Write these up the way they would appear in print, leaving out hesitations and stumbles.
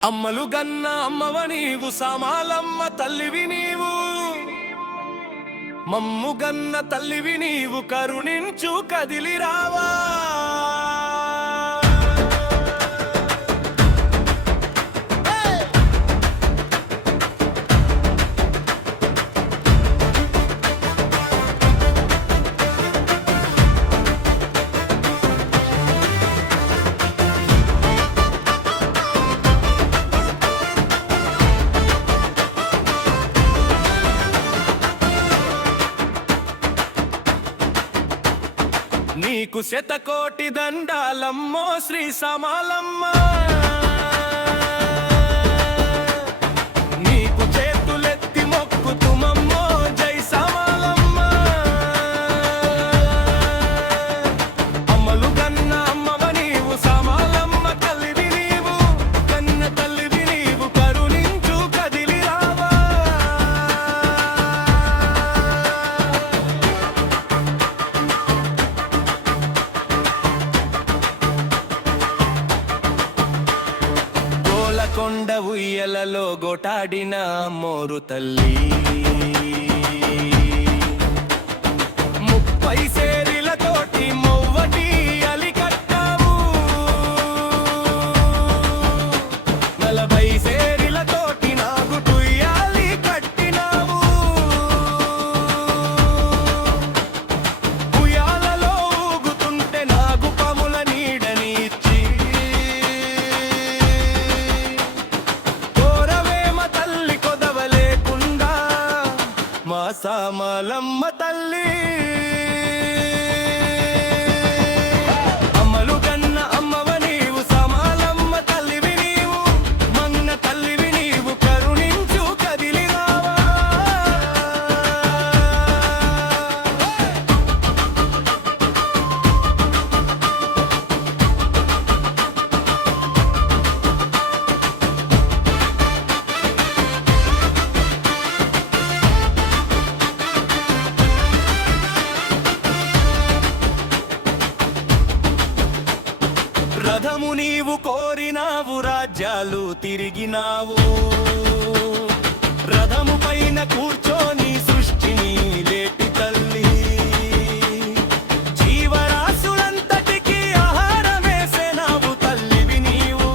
అమ్మలు గన్న అమ్మవ నీవు, సామాలమ్మ తల్లివి నీవు, మమ్ము గన్న తల్లివి నీవు, కరుణించు కదిలి రావా. నీకు శతకోటి దండాలమ్మో శ్రీ సామాలమ్మ, నీకు చేతులెత్తి మొక్కుతుమమ్మో జై సామాలమ్మ. అమ్మలు కన్న అమ్మవ నీవు, సామాలమ్మ తల్లివి నీవు, కన్న తల్లివి నీవు, కరుణించు కదిలి రావా. కొండ ఉయ్యలలో గోటాడిన మోరు తల్లి, 30 సేరిలతోటి మొవ్వటి అలికట్టావు, 40 సేరిలతోటి నాగు తుయ్యాలి కట్టినావు. ఉయ్యాలలో ఊగుతుంటే నాగు పముల నీడని ఇచ్చి, మా సామాలమ్మ తల్లి. అమ్మలు కన్న అమ్మవ నీవు, సామాలమ్మ తల్లివి నీవు, మన్న తల్లివి నీవు, కరుణించు కదిలి రావా. రథము నీవు కోరినావు, రాజ్యాలు తిరిగినావు, రథము పైన కూర్చొని సృష్టిని లేటి తల్లి, జీవరాశులంతటికి ఆహారం వేసేనావు తల్లివి నీవు,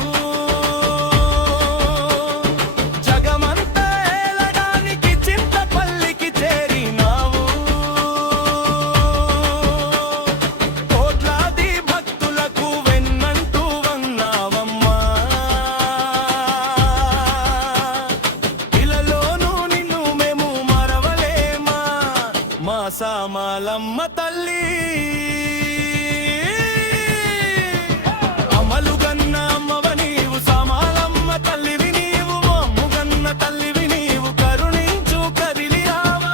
జగమంతా ఏలడానికి చింతపల్లికి చేరినావు, కోట్లాది భక్తులకు సామాలమ్మ తల్లి. అమలు గన్న అమ్మవ నీవు, సామాలమ్మ తల్లివి నీవు, అమ్ము గన్న తల్లివి నీవు, కరుణించు కదిలి రావా.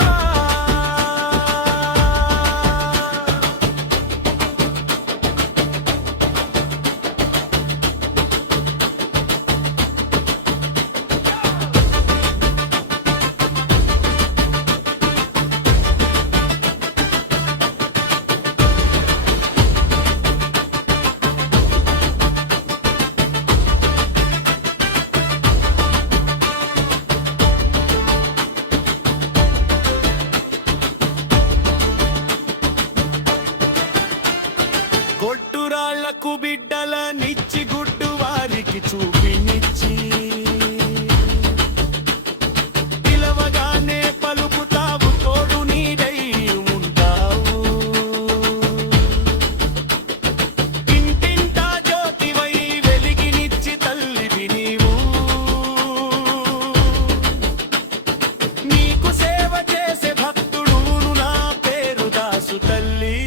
కొట్టురాళ్లకు బిడ్డల నిచ్చి, గుడ్డు వారికి చూపినిచ్చి, పిలవగానే పలుకుతావు, తోడు నీడై ఉంటావు, ఇంటింటా జ్యోతివై వెలిగినిచ్చి తల్లివి నీవు, నీకు సేవ చేసే భక్తుడును నా పేరు దాసు తల్లి.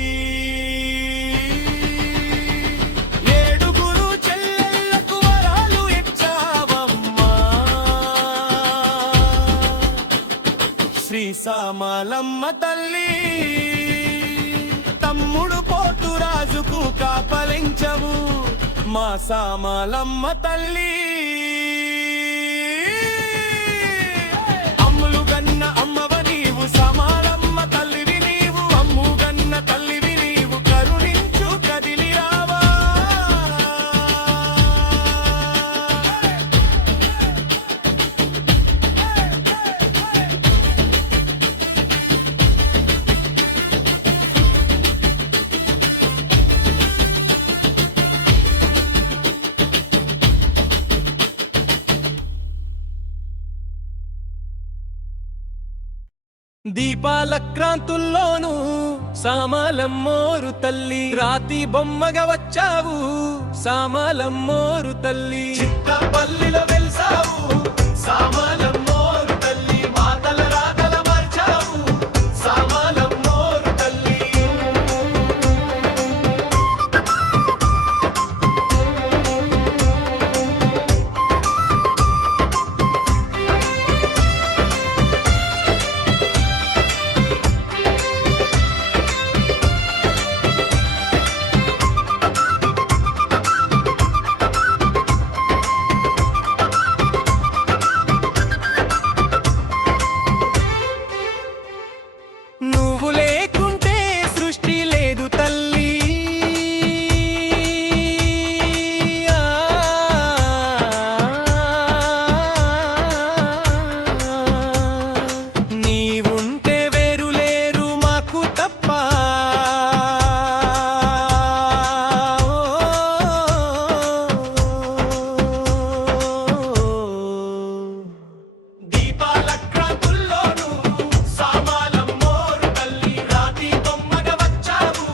శ్రీ సామాలమ్మ తల్లి. తమ్ముడు పోతు రాజుకు కాపలించవు, మా సామాలమ్మ తల్లి. అమ్ములు గన్న అమ్మవ నీవు, సామాలమ్మ తల్లివి నీవు, అమ్ము గన్న తల్లివి నీవు, కరుణించు కదిలి రావా. దీపాల క్రాంతుల్లోనూ సామాలమ్మోరు తల్లి, రాతి బొమ్మగా వచ్చావు సామాలమ్మోరు తల్లి. చిత్తపల్లిలో వెలిసావు సామాలమ్మోరు తల్లి, మాతల రాతల మార్చావు సామాలమ్మోరు తల్లి. నువ్వు లేకుంటే సృష్టి లేదు తల్లి, నీవుంటే వేరు లేరు మాకు తప్ప. దీపాల క్రాంతుల్లోనూ సామాలమ్మోరు తల్లి, రాతి బొమ్మగా వచ్చావు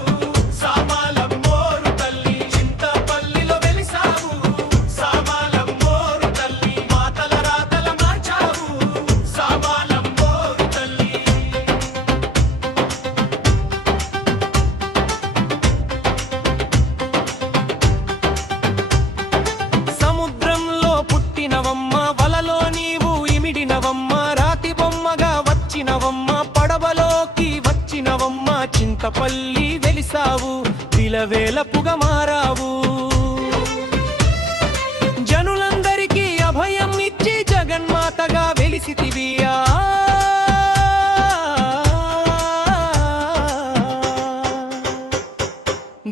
సామాలమ్మోరు తల్లి. చింతపల్లిలో వెలిసావు సామాలమ్మోరు తల్లి, మాతల రాతల మార్చావు సామాలమ్మోరు తల్లి. సముద్రంలో పుట్టినవమ్మ, వలలో నీవు ఇమిడినవమ్మ, రాతి బొమ్మగా వచ్చినవమ్మ, పడవలోకి వచ్చినవమ్మ. చింతపల్లి వెలిసావు విలవేలపుగా మారావు, జనులందరికీ అభయం ఇచ్చి జగన్మాతగా వెలిసితివియా.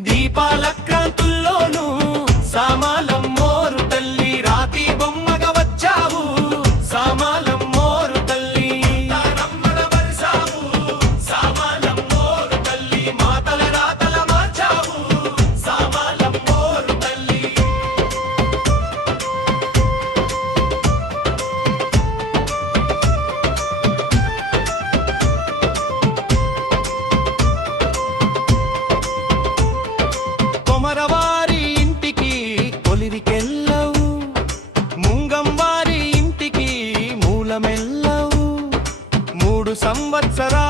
దీపాల క్రాంతుల్లోనూ సామాలమ్మోరు తల్లి, రాతి బొమ్మగా వచ్చావు సామాలమ్మోరు తల్లి. రమ్మడ వరిసావు సామాలమ్మోరు తల్లి, మాతల రాతల మార్చావు సామాలమ్మోరు తల్లి. కొమరవారి ఇంటికి కొలివికెళ్ళవు, ముంగంవారి ఇంటికి మూలమెల్లవు. 3 సంవత్సరాలు